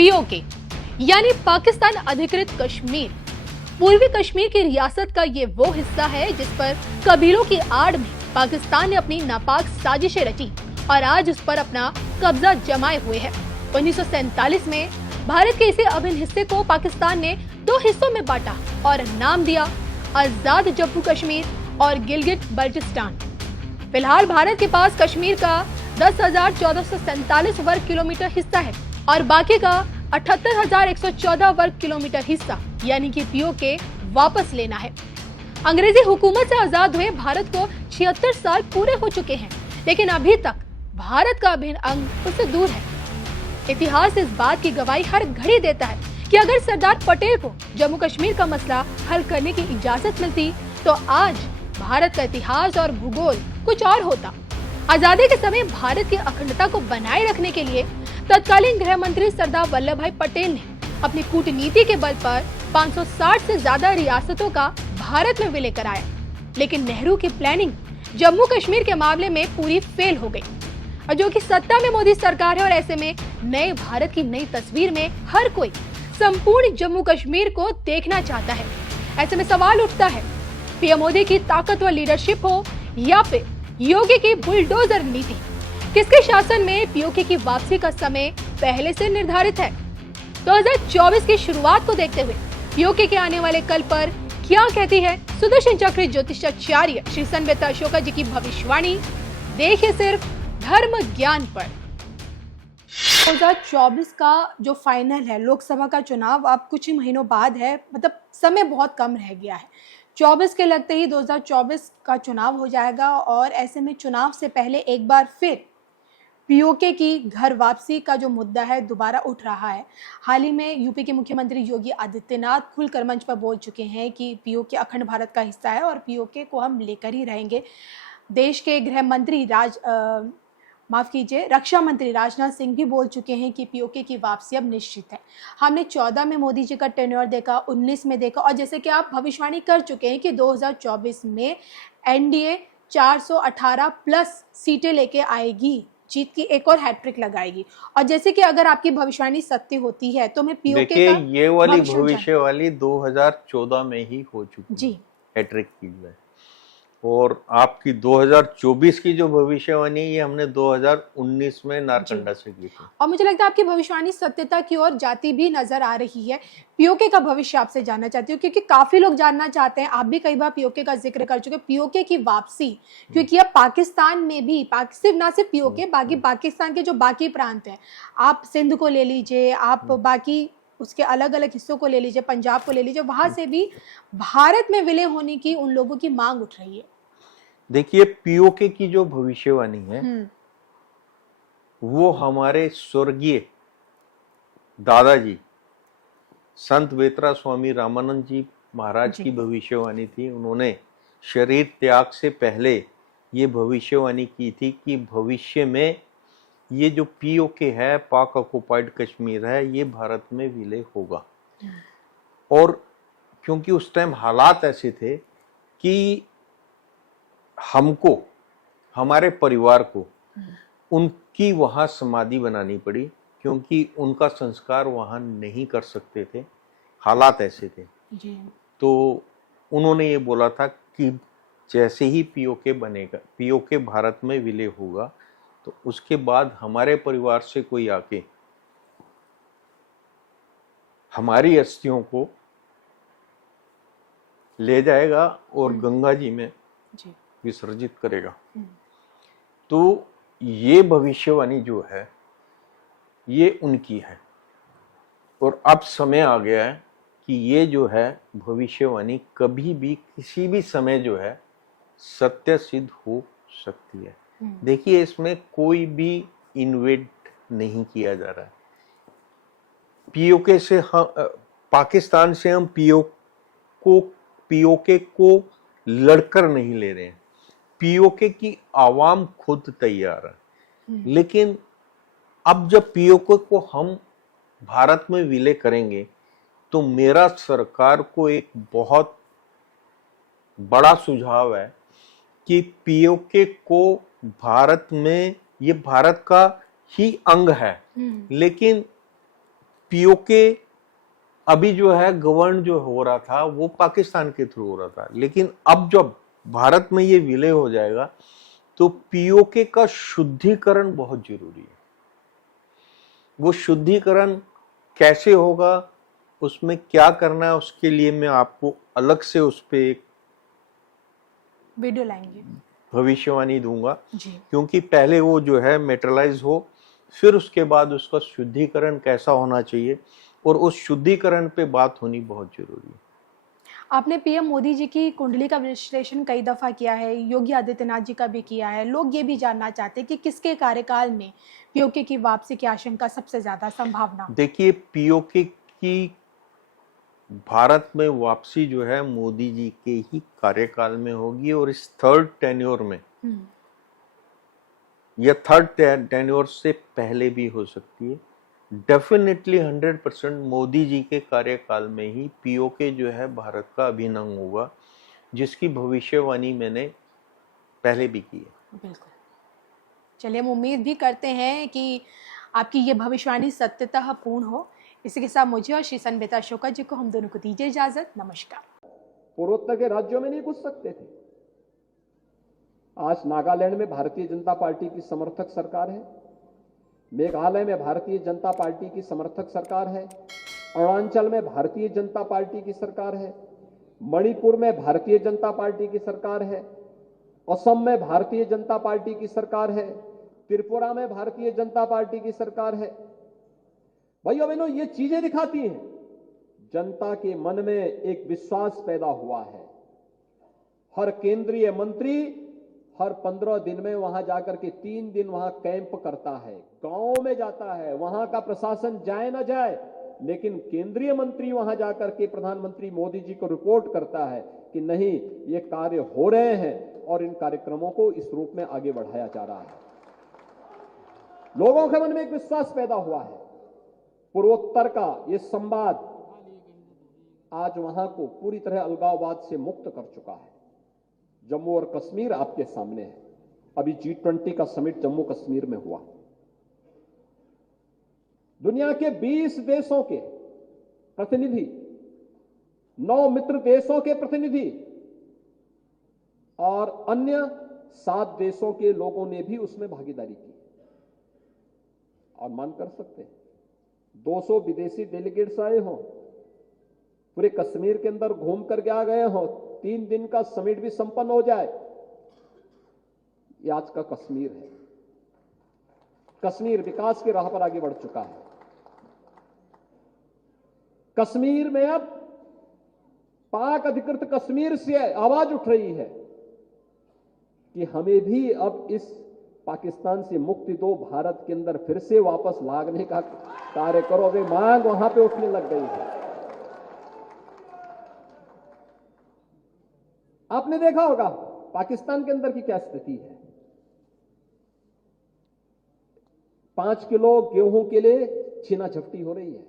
PoK यानी पाकिस्तान अधिकृत कश्मीर पूर्वी कश्मीर की रियासत का ये वो हिस्सा है जिस पर कबीलों की आड़ में पाकिस्तान ने अपनी नापाक साजिशें रची और आज उस पर अपना कब्जा जमाए हुए है। 1947 में भारत के इसी अभिन्न हिस्से को पाकिस्तान ने दो हिस्सों में बांटा और नाम दिया आजाद जम्मू कश्मीर और गिलगिट बल्टिस्तान। फिलहाल भारत के पास कश्मीर का 10,1447 वर्ग किलोमीटर हिस्सा है और बाकी का 78,114 वर्ग किलोमीटर हिस्सा यानी कि पीओके वापस लेना है। अंग्रेजी हुकूमत से आजाद हुए भारत को 76 साल पूरे हो चुके हैं, लेकिन अभी तक भारत का अभिन्न अंग उससे दूर है। इतिहास इस बात की गवाही हर घड़ी देता है कि अगर सरदार पटेल को जम्मू कश्मीर का मसला हल करने की इजाजत मिलती तो आज भारत का इतिहास और भूगोल कुछ और होता। आजादी के समय भारत की अखंडता को बनाए रखने के लिए तत्कालीन गृह मंत्री सरदार वल्लभ भाई पटेल ने अपनी कूटनीति के बल पर 560 से ज्यादा रियासतों का भारत में विलय कराया, लेकिन नेहरू की प्लानिंग जम्मू कश्मीर के मामले में पूरी फेल हो गई। और जो कि सत्ता में मोदी सरकार है और ऐसे में नए भारत की नई तस्वीर में हर कोई संपूर्ण जम्मू कश्मीर को देखना चाहता है। ऐसे में सवाल उठता है, पीएम मोदी की ताकतवर लीडरशिप हो या फिर योगी की बुलडोजर नीति, किसके शासन में पीओके की वापसी का समय पहले से निर्धारित है? 2024 की शुरुआत को देखते हुए पीओके के आने वाले कल पर क्या कहती है सुदर्शन चक्र ज्योतिषाचार्य श्री संवेता अशोका जी की भविष्यवाणी? देखिए सिर्फ धर्म ज्ञान पर। 2024 का जो फाइनल है लोकसभा का चुनाव अब कुछ ही महीनों बाद है, मतलब समय बहुत कम रह गया है। 24 के लगते ही 2024 का चुनाव हो जाएगा और ऐसे में चुनाव से पहले एक बार फिर पीओके की घर वापसी का जो मुद्दा है दोबारा उठ रहा है। हाल ही में यूपी के मुख्यमंत्री योगी आदित्यनाथ खुलकर मंच पर बोल चुके हैं कि पीओके अखंड भारत का हिस्सा है और पीओके को हम लेकर ही रहेंगे। देश के गृह मंत्री रक्षा मंत्री राजनाथ सिंह भी बोल चुके हैं कि पीओके की वापसी अब निश्चित है। हमने 14 में मोदी जी का टेन्योर देखा, 19 में देखा और जैसे कि आप भविष्यवाणी कर चुके हैं कि 2024 में एनडीए 418 प्लस सीटें लेके आएगी, जीत की एक और हैट्रिक लगाएगी। और जैसे कि अगर आपकी भविष्यवाणी सत्य होती है तो मैं पीओके का ये वाली भविष्यवाणी 2014 में ही हो चुकी जी हैट्रिक की है और आपकी 2024 की जो भविष्यवाणी ये हमने 2019 में नारकंडा से की थी और मुझे लगता है आपकी भविष्यवाणी सत्यता की ओर जाती भी नजर आ रही है। पीओके का भविष्य आपसे जानना चाहती हूँ क्योंकि काफी लोग जानना चाहते हैं, आप भी कई बार पीओके का जिक्र कर चुके, पीओके की वापसी, क्योंकि अब पाकिस्तान में भी सिर्फ ना सिर्फ पीओके, बाकी पाकिस्तान के जो बाकी प्रांत हैं, आप सिंध को ले लीजिए, आप बाकी उसके अलग अलग हिस्सों को ले लीजिए, पंजाब को ले लीजिए, वहां से भी भारत में विलय होने की उन लोगों की मांग उठ रही है। देखिए पीओके की जो भविष्यवाणी है वो हमारे स्वर्गीय दादाजी संत वेतरा स्वामी रामानंद जी महाराज की भविष्यवाणी थी। उन्होंने शरीर त्याग से पहले ये भविष्यवाणी की थी कि भविष्य में ये जो पीओके है, पाक ऑक्युपाइड कश्मीर है, ये भारत में विलय होगा। और क्योंकि उस टाइम हालात ऐसे थे कि हमको, हमारे परिवार को उनकी वहां समाधि बनानी पड़ी क्योंकि उनका संस्कार वहां नहीं कर सकते थे, हालात ऐसे थे जी। तो उन्होंने ये बोला था कि जैसे ही पीओके बनेगा, पीओके भारत में विलय होगा तो उसके बाद हमारे परिवार से कोई आके हमारी अस्थियों को ले जाएगा और गंगा जी में विसर्जित करेगा। तो ये भविष्यवाणी जो है ये उनकी है और अब समय आ गया है कि ये जो है भविष्यवाणी कभी भी किसी भी समय जो है सत्य सिद्ध हो सकती है। देखिए इसमें कोई भी इन्वेट नहीं किया जा रहा है। पीओके से हम पाकिस्तान से हम पीओके को लड़कर नहीं ले रहे हैं, पीओके की आवाम खुद तैयार है। लेकिन अब जब पीओके को हम भारत में विलय करेंगे तो मेरा सरकार को एक बहुत बड़ा सुझाव है कि पीओके को भारत में, ये भारत का ही अंग है, लेकिन पीओके अभी जो है गवर्न जो हो रहा था वो पाकिस्तान के थ्रू हो रहा था, लेकिन अब जब भारत में ये विलय हो जाएगा तो पीओके का शुद्धिकरण बहुत जरूरी है। वो शुद्धिकरण कैसे होगा, उसमें क्या करना है, उसके लिए मैं आपको अलग से उस पे एक वीडियो लाएंगे, भविष्यवाणी दूंगा जी। क्योंकि पहले वो जो है मेटलाइज हो, फिर उसके बाद उसका शुद्धिकरण कैसा होना चाहिए और उस शुद्धिकरण पे बात होनी बहुत जरूरी है। आपने पीएम मोदी जी की कुंडली का विश्लेषण कई दफा किया है, योगी आदित्यनाथ जी का भी किया है। लोग ये भी जानना चाहते हैं कि किसके कार्यकाल में पीओके की वापसी की आशंका सबसे ज्यादा संभावना। देखिए, पीओके की भारत में वापसी जो है मोदी जी के ही कार्यकाल में होगी और इस थर्ड टेन्योर में या थर्ड टेन्योर से पहले भी हो सकती है। डेफिनेटली 100% मोदी जी के कार्यकाल में ही पीओके जो है भारत का अभिन्न अंग होगा, जिसकी भविष्यवाणी मैंने पहले भी की है। बिल्कुल। चलिए, हम उम्मीद भी करते हैं कि आपकी ये भविष्यवाणी सत्यतः पूर्ण हो। इसी के साथ मुझे और श्री संबिता अशोका जी को हम दोनों को दीजिए इजाजत। नमस्कार। पूर्वोत्तर के राज्यों में नहीं घुस सकते थे। आज नागालैंड में भारतीय जनता पार्टी की समर्थक सरकार है, मेघालय में भारतीय जनता पार्टी की समर्थक सरकार है, अरुणाचल में भारतीय जनता पार्टी की सरकार है, मणिपुर में भारतीय जनता पार्टी की सरकार है, असम में भारतीय जनता पार्टी की सरकार है, त्रिपुरा में भारतीय जनता पार्टी की सरकार है। भाइयों बहनों, ये चीजें दिखाती हैं जनता के मन में एक विश्वास पैदा हुआ है। हर केंद्रीय मंत्री हर 15 दिन में वहां जाकर के 3 दिन वहां कैंप करता है, गांवों में जाता है। वहां का प्रशासन जाए ना जाए, लेकिन केंद्रीय मंत्री वहां जाकर के प्रधानमंत्री मोदी जी को रिपोर्ट करता है कि नहीं, ये कार्य हो रहे हैं और इन कार्यक्रमों को इस रूप में आगे बढ़ाया जा रहा है। लोगों के मन में एक विश्वास पैदा हुआ है। पूर्वोत्तर का ये संवाद आज वहां को पूरी तरह अलगाववाद से मुक्त कर चुका है। जम्मू और कश्मीर आपके सामने है। अभी G20 का समिट जम्मू कश्मीर में हुआ। दुनिया के 20 देशों के प्रतिनिधि, 9 मित्र देशों के प्रतिनिधि और अन्य 7 देशों के लोगों ने भी उसमें भागीदारी की। और मान कर सकते हैं 200 विदेशी डेलीगेट्स आए हों, पूरे कश्मीर के अंदर घूम करके आ गए हों, 3 दिन का समिट भी संपन्न हो जाए। ये आज का कश्मीर है। कश्मीर विकास की राह पर आगे बढ़ चुका है। कश्मीर में अब पाक अधिकृत कश्मीर से आवाज उठ रही है कि हमें भी अब इस पाकिस्तान से मुक्ति दो, भारत के अंदर फिर से वापस लागने का कार्य करो। अभी मांग वहां पे उठने लग गई है। आपने देखा होगा पाकिस्तान के अंदर की क्या स्थिति है। 5 किलो गेहूं के लिए छीना झपटी हो रही है।